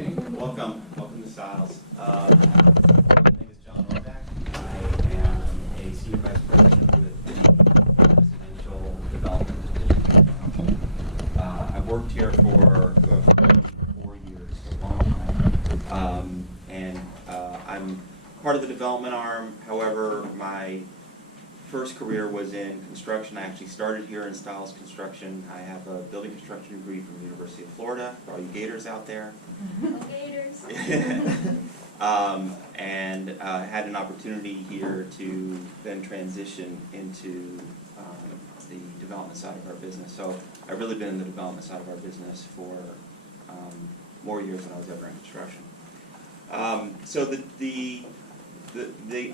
Welcome to Styles. My name is John Novak. I am a senior vice president with the residential development division. I've worked here for 4 years, a long time, and I'm part of the development arm. However, my first career was in construction. I actually started here in Styles Construction. I have a building construction degree from the University of Florida, for all you Gators out there. Gators. And had an opportunity here to then transition into the development side of our business. So I've really been in the development side of our business for more years than I was ever in construction. So the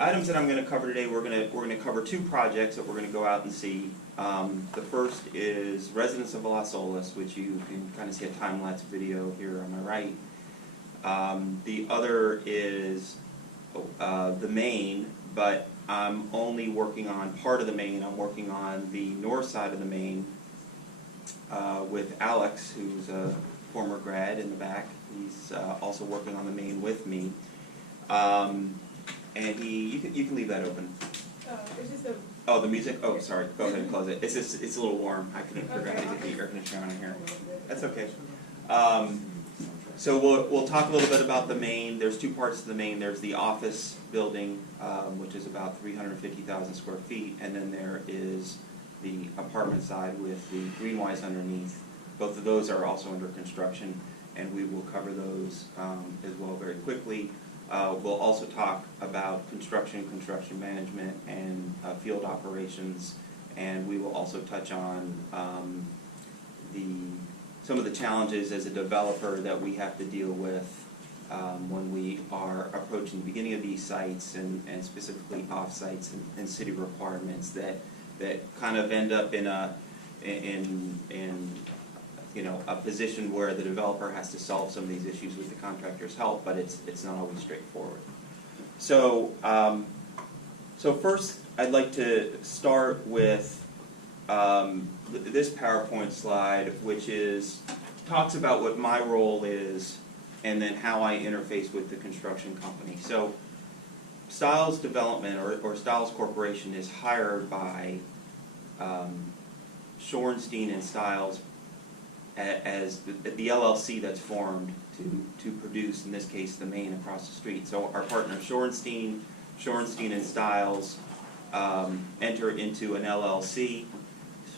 items that I'm going to cover today, we're going to cover two projects that we're going to go out and see. The first is Residence of Las Olas, which you can kind of see a time-lapse video here on my right. The other is the main, but I'm only working on part of the main. I'm working on the north side of the main with Alex, who's a former grad in the back. He's also working on the main with me. And you can leave that open. It's just a... Oh, the music? Oh, sorry. Go ahead and close it. It's a little warm. I couldn't figure out how to get the air conditioner on in here. That's okay. So we'll talk a little bit about the main. There's two parts to the main. There's the office building, which is about 350,000 square feet, and then there is the apartment side with the greenwise underneath. Both of those are also under construction, and we will cover those as well very quickly. We'll also talk about construction management, and field operations, and we will also touch on some of the challenges as a developer that we have to deal with when we are approaching the beginning of these sites, and specifically off-sites and city requirements that kind of end up in a position where the developer has to solve some of these issues with the contractor's help, but it's not always straightforward. So, so first I'd like to start with this PowerPoint slide, which talks about what my role is and then how I interface with the construction company. So Styles Development or Styles Corporation is hired by Shorenstein and Styles as the LLC that's formed to produce, in this case, the main across the street. So our partner Shorenstein and Styles enter into an LLC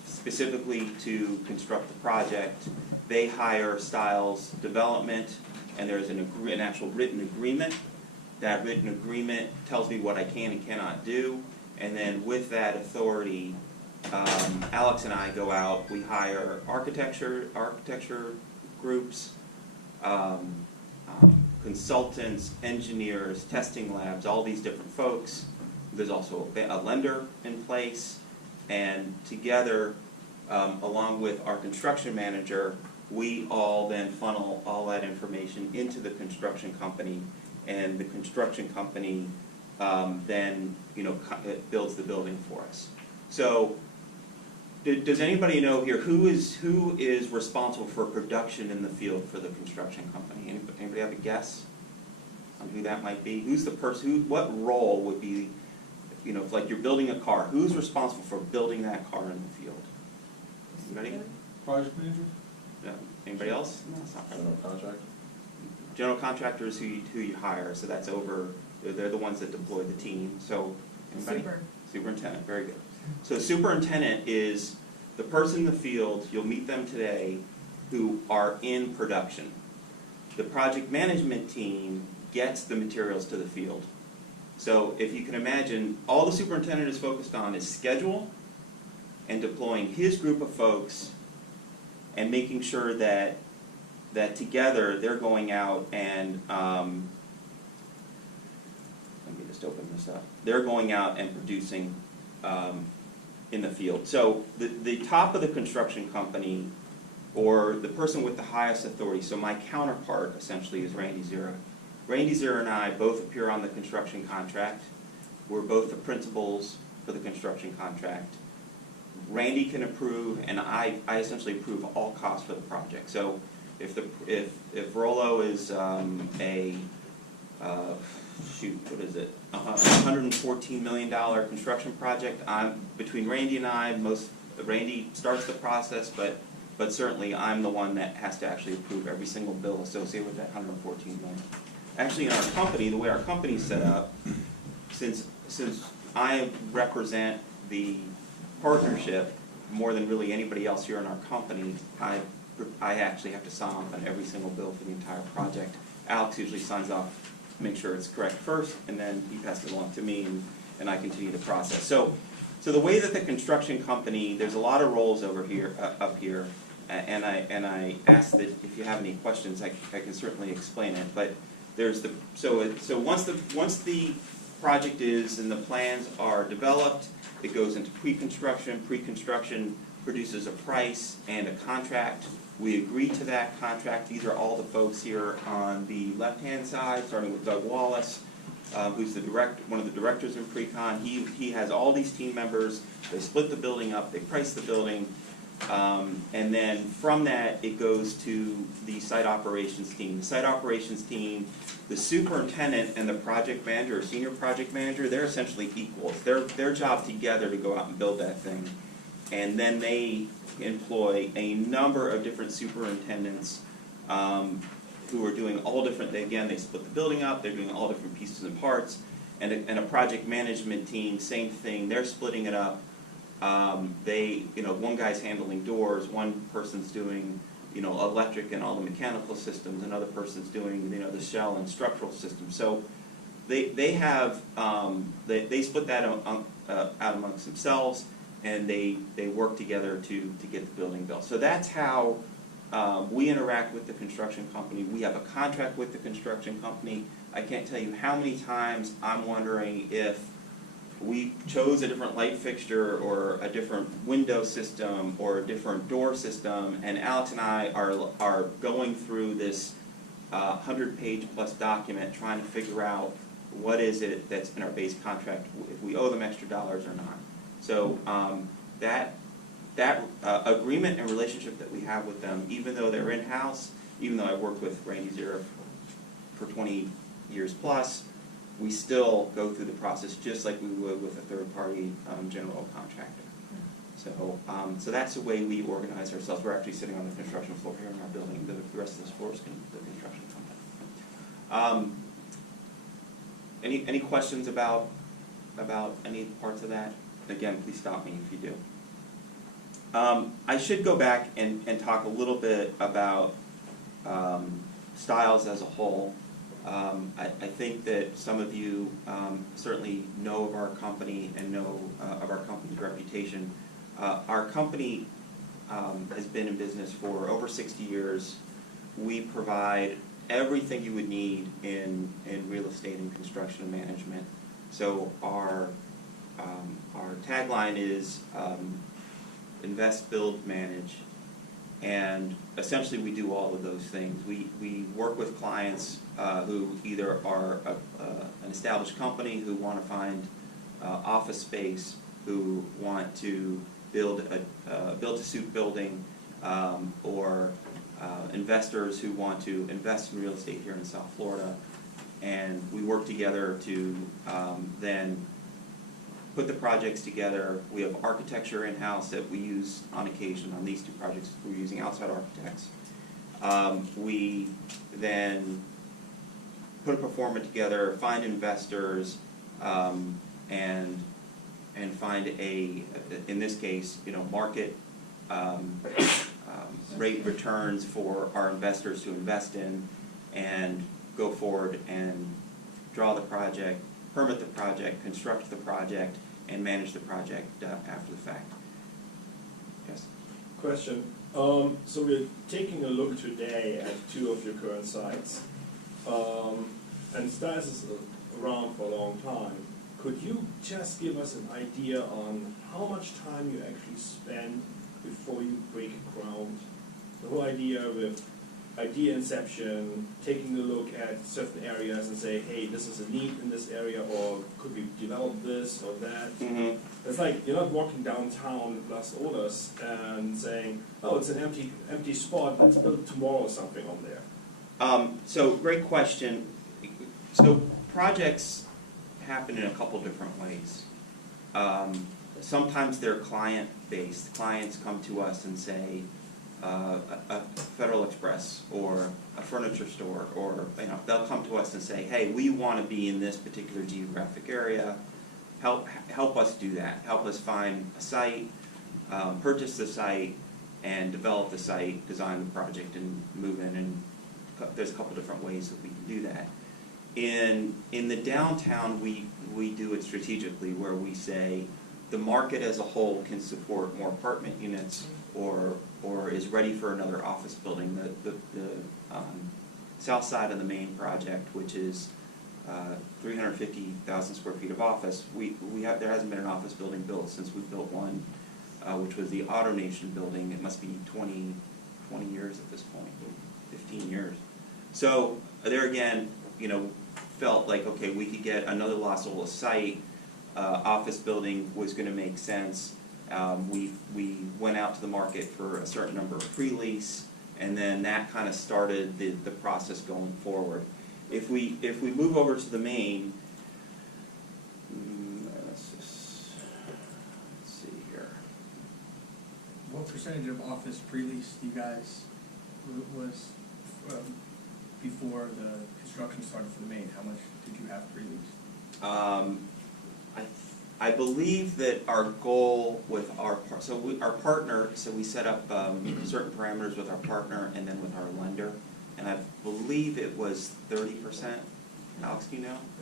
specifically to construct the project. They hire Styles Development, and there's an actual written agreement. That written agreement tells me what I can and cannot do, and then with that authority, Alex and I go out. We hire architecture groups, consultants, engineers, testing labs, all these different folks. There's also a lender in place, and together, along with our construction manager, we all then funnel all that information into the construction company, and the construction company then builds the building for us. So, does anybody know here who is responsible for production in the field for the construction company? Anybody have a guess on who that might be? Who's the person? What role would be, if like you're building a car, who's responsible for building that car in the field? Anybody? Project manager? Yeah. Anybody else? No, it's not General contractor. General contractors who you hire. So that's over. They're the ones that deploy the team. So anybody? Superintendent. Very good. So superintendent is the person in the field, you'll meet them today, who are in production. The project management team gets the materials to the field. So if you can imagine, all the superintendent is focused on is schedule and deploying his group of folks and making sure that together they're going out and, let me just open this up. They're going out and producing in the field. So the top of the construction company, or the person with the highest authority, so my counterpart essentially is Randy Zira. Randy Zira and I both appear on the construction contract. We're both the principals for the construction contract. Randy can approve, and I essentially approve all costs for the project. So if Rollo is what is it? $114 million construction project. Between Randy and I, Randy starts the process, but certainly I'm the one that has to actually approve every single bill associated with that $114 million. Actually, in our company, the way our company's set up, since I represent the partnership more than really anybody else here in our company, I actually have to sign off on every single bill for the entire project. Alex usually signs off to make sure it's correct first, and then he passes it along to me, and I continue the process. So the way that the construction company, there's a lot of roles over here, up here, and I ask that if you have any questions, I can certainly explain it. But there's so once the project is and the plans are developed, it goes into pre-construction. Pre-construction produces a price and a contract. We agree to that contract. These are all the folks here on the left-hand side, starting with Doug Wallace, who's one of the directors in pre-con. He has all these team members. They split the building up. They price the building. And then from that, it goes to the site operations team. The site operations team, the superintendent and the project manager or senior project manager, they're essentially equals. Their job together to go out and build that thing. And then they employ a number of different superintendents who are doing all different, they split the building up, they're doing all different pieces and parts. And a project management team, same thing, they're splitting it up. One guy's handling doors, one person's doing, electric and all the mechanical systems, another person's doing, the shell and structural systems. So they have, they split that out amongst themselves, and they work together to get the building built. So that's how we interact with the construction company. We have a contract with the construction company. I can't tell you how many times I'm wondering if we chose a different light fixture or a different window system or a different door system, and Alex and I are going through this 100-page plus document trying to figure out what is it that's in our base contract, if we owe them extra dollars or not. So that agreement and relationship that we have with them, even though they're in-house, even though I've worked with Randy Zera for 20 years plus, we still go through the process just like we would with a third-party general contractor. So that's the way we organize ourselves. We're actually sitting on the construction floor here in our building. The rest of this floor is the construction company. Any questions about any parts of that? Again, please stop me if you do. I should go back and talk a little bit about styles as a whole. I think that some of you certainly know of our company and know of our company's reputation. Our company has been in business for over 60 years. We provide everything you would need in real estate and construction and management. So our tagline is invest, build, manage. And essentially we do all of those things. We work with clients who either are an established company who want to find office space, who want to build a suit building, or investors who want to invest in real estate here in South Florida. And we work together to then put the projects together. We have architecture in-house that we use on occasion. On these two projects, we're using outside architects. We then put a performance together, find investors, and find in this case, market rate returns for our investors to invest in, and go forward and draw the project, permit the project, construct the project, and manage the project after the fact. Yes? Question. So we're taking a look today at two of your current sites. And Stas is around for a long time. Could you just give us an idea on how much time you actually spend before you break ground? The whole idea with idea inception, taking a look at certain areas and say, hey, this is a need in this area, or could we develop this or that? Mm-hmm. It's like you're not walking downtown Las Olas and saying, oh, it's an empty spot, let's build tomorrow something on there. So great question. So projects happen in a couple different ways. Sometimes they're client-based. Clients come to us and say, a Federal Express or a furniture store, or they'll come to us and say, hey, we want to be in this particular geographic area. Help us do that. Help us find a site, purchase the site, and develop the site, design the project, and move in. And there's a couple different ways that we can do that. In the downtown, we do it strategically, where we say the market as a whole can support more apartment units, or is ready for another office building. The south side of the main project, which is 350,000 square feet of office, there hasn't been an office building built since we built one, which was the AutoNation building. It must be 20 years at this point, 15 years. So there again, felt like, okay, we could get another Las Olas site. Office building was going to make sense. We went out to the market for a certain number of pre-lease, and then that kind of started the process going forward. If we move over to the main, let's see here. What percentage of office pre-lease do you guys was before the construction started for the main? How much did you have pre-lease? I believe that our goal with our partner, so we set up certain parameters with our partner and then with our lender, and I believe it was 30%. Alex, do you know?